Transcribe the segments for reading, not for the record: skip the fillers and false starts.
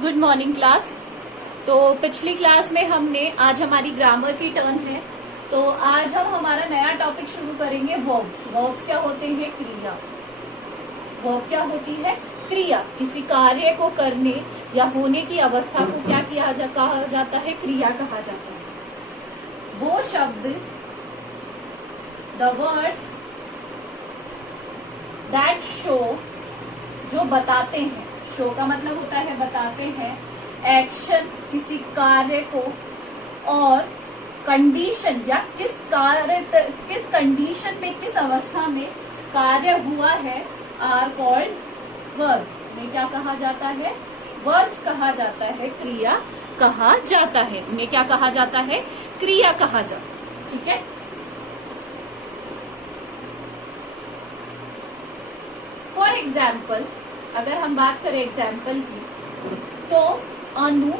Good morning class. तो पिछली class में हमने आज हमारी ग्रामर की टर्न है। तो आज हम हमारा नया टॉपिक शुरू करेंगे वर्ब्स। वर्ब्स क्या होते हैं? क्रिया। वर्ब क्या होती है? क्रिया। किसी कार्य को करने या होने की अवस्था को क्या कहा जाता है? क्रिया कहा जाता है। वो शब्द, द वर्ड्स दैट शो, जो बताते हैं। शो का मतलब होता है बताते हैं। एक्शन, किसी कार्य को, और कंडीशन या किस कंडीशन में, किस अवस्था में कार्य हुआ है, आर कॉल्ड वर्ब्स। उन्हें क्या कहा जाता है? वर्ब्स कहा जाता है, क्रिया कहा जाता है। उन्हें क्या कहा जाता है? क्रिया कहा जाता है। ठीक है। फॉर एग्जाम्पल, अगर हम बात करें एग्जाम्पल की, तो अनु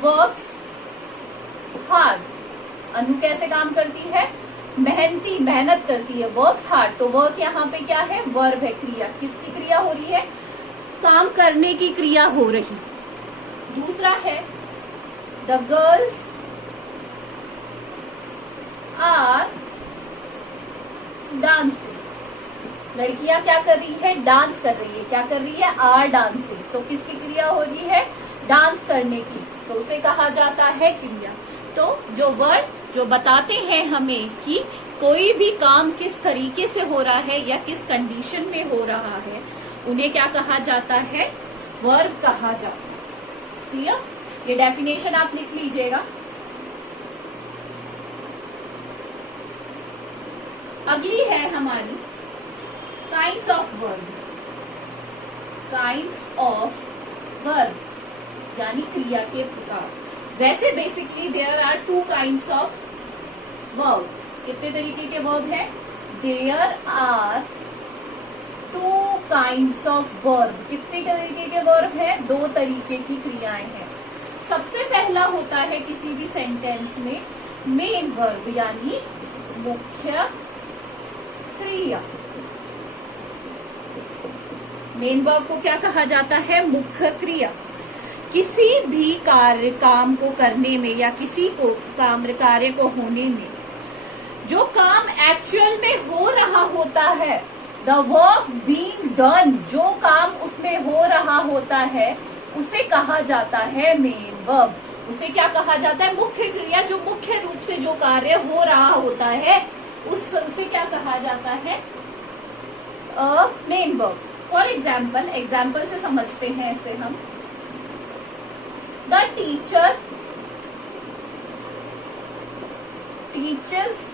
वर्क्स हार्ड। अनु कैसे काम करती है? मेहनत करती है। वर्क्स हार्ड, तो वर्क यहाँ पे क्या है? वर्ब है, क्रिया। किसकी क्रिया हो रही है? काम करने की क्रिया हो रही। दूसरा है द गर्ल्स आर डांसिंग। लड़कियां क्या कर रही है? डांस कर रही है। क्या कर रही है? Are dancing. तो किसकी क्रिया हो रही है? डांस करने की, तो उसे कहा जाता है क्रिया। तो जो वर्ड जो बताते हैं हमें कि कोई भी काम किस तरीके से हो रहा है या किस कंडीशन में हो रहा है, उन्हें क्या कहा जाता है? वर्ब कहा जाता है। क्लियर? ये डेफिनेशन आप लिख लीजिएगा। अगली है हमारी kinds of verb. Kinds of verb यानी क्रिया के प्रकार। वैसे basically there are two kinds of verb. कितने तरीके के वर्ब है? There are two kinds of verb. कितने तरीके के वर्ब है? दो तरीके की क्रियाएं हैं। सबसे पहला होता है किसी भी सेंटेंस में मेन वर्ब यानी मुख्य क्रिया। मेन वर्ब को क्या कहा जाता है? मुख्य क्रिया। किसी भी काम को करने में या किसी को कार्य को होने में जो काम एक्चुअल में हो रहा होता है, द वर्क बीइंग डन, जो काम उसमें हो रहा होता है, उसे कहा जाता है मेन वर्ब। उसे क्या कहा जाता है? मुख्य क्रिया। जो मुख्य रूप से जो कार्य हो रहा होता है उसे क्या कहा जाता है? Main verb. फॉर एग्जाम्पल से समझते हैं इसे हम। द टीचर टीचर्स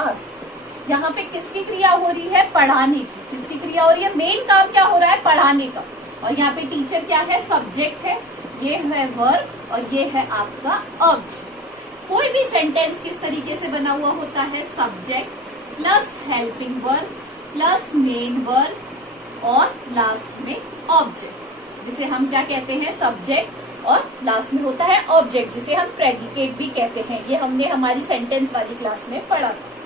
अस। यहाँ पे किसकी क्रिया हो रही है? पढ़ाने की। किसकी क्रिया हो रही है? मेन काम क्या हो रहा है? पढ़ाने का। और यहाँ पे टीचर क्या है? सब्जेक्ट है। ये है वर्ब और ये है आपका ऑब्जेक्ट। कोई भी सेंटेंस किस तरीके से बना हुआ होता है? Subject plus helping verb plus main verb और लास्ट में ऑब्जेक्ट, जिसे हम क्या कहते हैं? सब्जेक्ट, और लास्ट में होता है ऑब्जेक्ट, जिसे हम प्रेडिकेट भी कहते हैं। ये हमने हमारी सेंटेंस वाली क्लास में पढ़ा था।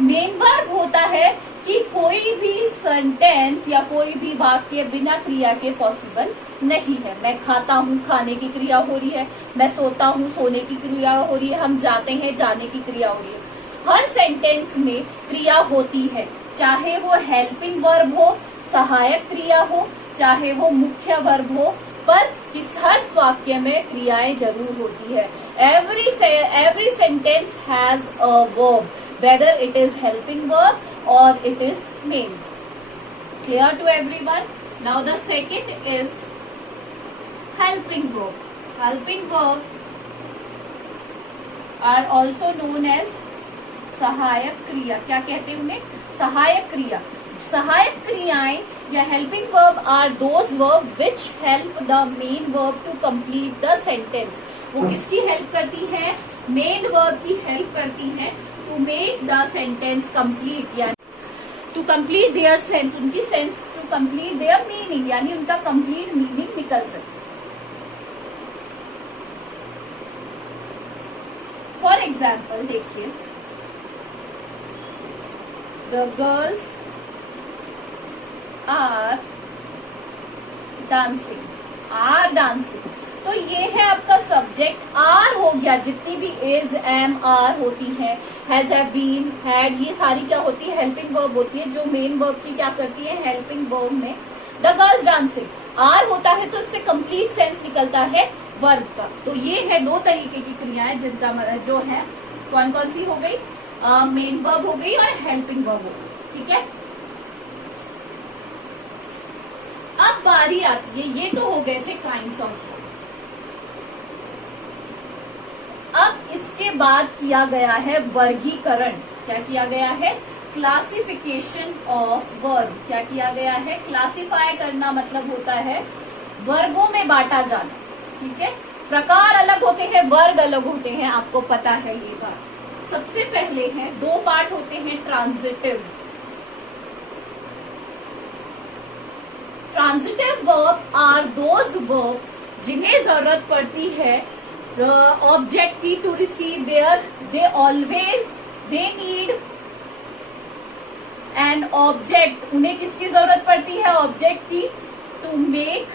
मेन वर्ब होता है कि कोई भी सेंटेंस या कोई भी वाक्य बिना क्रिया के पॉसिबल नहीं है। मैं खाता हूँ, खाने की क्रिया हो रही है। मैं सोता हूँ, सोने की क्रिया हो रही है। हम जाते हैं, जाने की क्रिया हो रही है। हर सेंटेंस में क्रिया होती है, चाहे वो हेल्पिंग वर्ब हो, सहायक क्रिया हो, चाहे वो मुख्य वर्ब हो, पर हर वाक्य में क्रियाएं जरूर होती है। Every sentence has a verb, whether it is helping verb और it is main. Clear to everyone? Now the second is helping verb. Helping verb are also known as सहायक क्रिया। क्या कहते हैं उन्हें? सहायक क्रिया। सहायक क्रियाएं या helping verb are those verb which help the main verb to complete the sentence. वो किसकी हेल्प करती है? मेन वर्ब की हेल्प करती है to make the sentence complete, या टू कंप्लीट देयर सेंस। उनकी sense to complete their meaning, यानी उनका कंप्लीट मीनिंग निकल सके। फॉर एग्जाम्पल देखिए, the girls are dancing, are dancing. तो ये है आपका सब्जेक्ट। आर हो गया, जितनी भी इज, एम, आर होती है, हैज, हैव, बीन, हैड, ये सारी क्या होती है, हेल्पिंग वर्ब होती है, जो मेन वर्ब की क्या करती है, हेल्पिंग वर्ब में। द गर्ल्स डांसिंग, आर होता है तो इससे कंप्लीट सेंस निकलता है वर्ब का। तो ये है दो तरीके की क्रियाएं जिनका जो है कौन कौन सी हो गई, मेन वर्ब हो गई और हेल्पिंग वर्ब हो गई। ठीक है, अब बारी आती है, ये तो हो गए थे काइंड्स ऑफ। अब इसके बाद किया गया है वर्गीकरण। क्या किया गया है, क्लासिफिकेशन ऑफ वर्ब। क्या किया गया है, क्लासिफाई करना, मतलब होता है वर्गों में बांटा जाना। ठीक है, प्रकार अलग होते हैं, वर्ग अलग होते हैं, आपको पता है ये बात। सबसे पहले है, दो पार्ट होते हैं transitive. Transitive verb are those verb जिन्हें जरूरत पड़ती है ऑब्जेक्ट की to receive their, they need an object. उन्हें किसकी जरूरत पड़ती है, ऑब्जेक्ट की, to make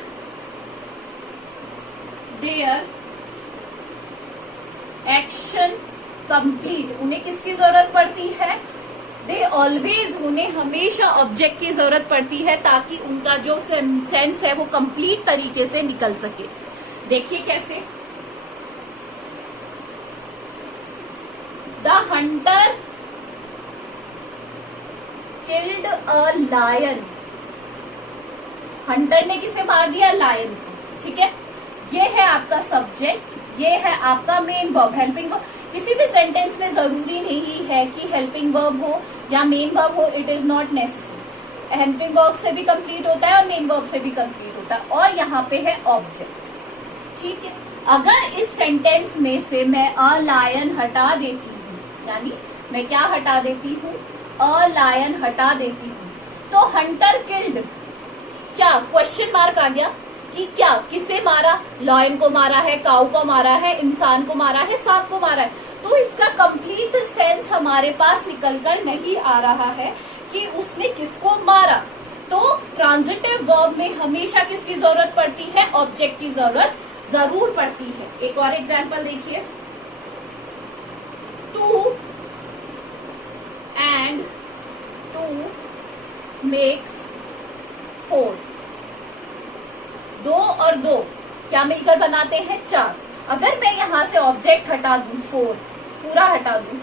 their action complete. उन्हें किसकी जरूरत पड़ती है, दे ऑलवेज, उन्हें हमेशा ऑब्जेक्ट की जरूरत पड़ती है ताकि उनका जो सेंस है वो कंप्लीट तरीके से निकल सके। देखिए कैसे, the hunter killed a lion. Hunter ने किसे मार दिया, लायन को। ठीक है, ये है आपका सब्जेक्ट, ये है आपका मेन वर्ब, हेल्पिंग वर्ब। किसी भी सेंटेंस में जरूरी नहीं है कि हेल्पिंग वर्ब हो या मेन वर्ब हो, it is not necessary. Helping verb से भी कंप्लीट होता है और मेन वर्ब से भी कंप्लीट होता है। और यहाँ पे है ऑब्जेक्ट। ठीक है, अगर इस सेंटेंस में से मैं अ लायन हटा देती हूँ, यानी मैं क्या हटा देती हूँ, अ लायन हटा देती हूँ, तो हंटर किल्ड, क्या क्वेश्चन मार्क आ गया कि क्या, किसे मारा, लायन को मारा है, काऊ को मारा है, इंसान को मारा है, सांप को मारा है। तो इसका कंप्लीट सेंस हमारे पास निकलकर नहीं आ रहा है कि उसने किसको मारा। तो ट्रांजिटिव वर्ब में हमेशा किसकी जरूरत पड़ती है, ऑब्जेक्ट की जरूरत जरूर पड़ती है। एक और एग्जाम्पल देखिए, 2 and 2 makes 4। 2 और 2 क्या मिलकर बनाते हैं, 4। अगर मैं यहां से ऑब्जेक्ट हटा दूं, 4 पूरा हटा दूं,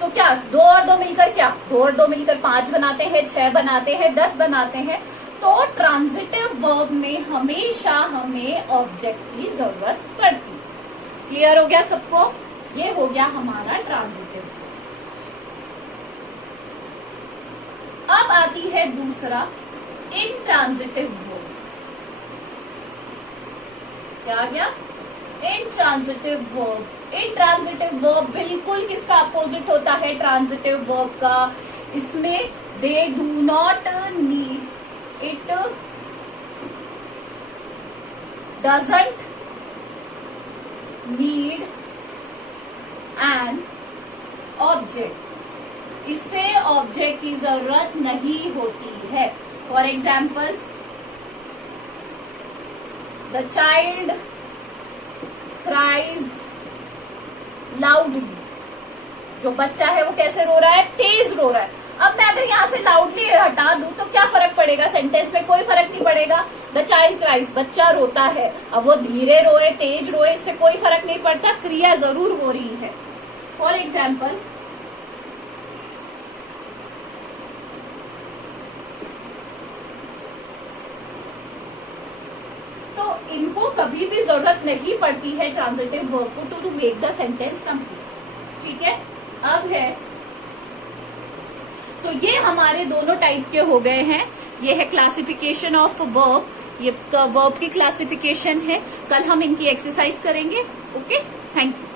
तो क्या 2 और 2 मिलकर क्या, 2 और 2 मिलकर 5 बनाते हैं, 6 बनाते हैं, 10 बनाते हैं। तो ट्रांजिटिव वर्ब में हमेशा हमें ऑब्जेक्ट की जरूरत पड़ती। क्लियर हो गया सबको, ये हो गया हमारा ट्रांजिटिव। अब आती है दूसरा, इंट्रांजिटिव वर्ब। क्या आ गया, इंट्रांजिटिव वर्ब। इंट्रांजिटिव वर्ब बिल्कुल किसका अपोजिट होता है, ट्रांजिटिव वर्ब का। इसमें they do not need, it doesn't need an object. इससे ऑब्जेक्ट की जरूरत नहीं होती है। For example, the child cries loudly. जो बच्चा है वो कैसे रो रहा है, तेज रो रहा है। अब मैं अगर यहाँ से लाउडली हटा दूं तो क्या फर्क पड़ेगा, सेंटेंस में कोई फर्क नहीं पड़ेगा। द चाइल्ड क्राइज, बच्चा रोता है। अब वो धीरे रोए, तेज रोए, इससे कोई फर्क नहीं पड़ता, क्रिया जरूर हो रही है। फॉर एग्जाम्पल, तो इनको कभी भी जरूरत नहीं पड़ती है ट्रांजिटिव वर्ब को to make the sentence complete. ठीक है, अब है, तो ये हमारे दोनों टाइप के हो गए हैं। ये है क्लासिफिकेशन ऑफ वर्ब, ये वर्ब की क्लासिफिकेशन है। कल हम इनकी एक्सरसाइज करेंगे। Okay, thank you.